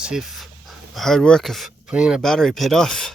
See if the hard work of putting in a battery paid off.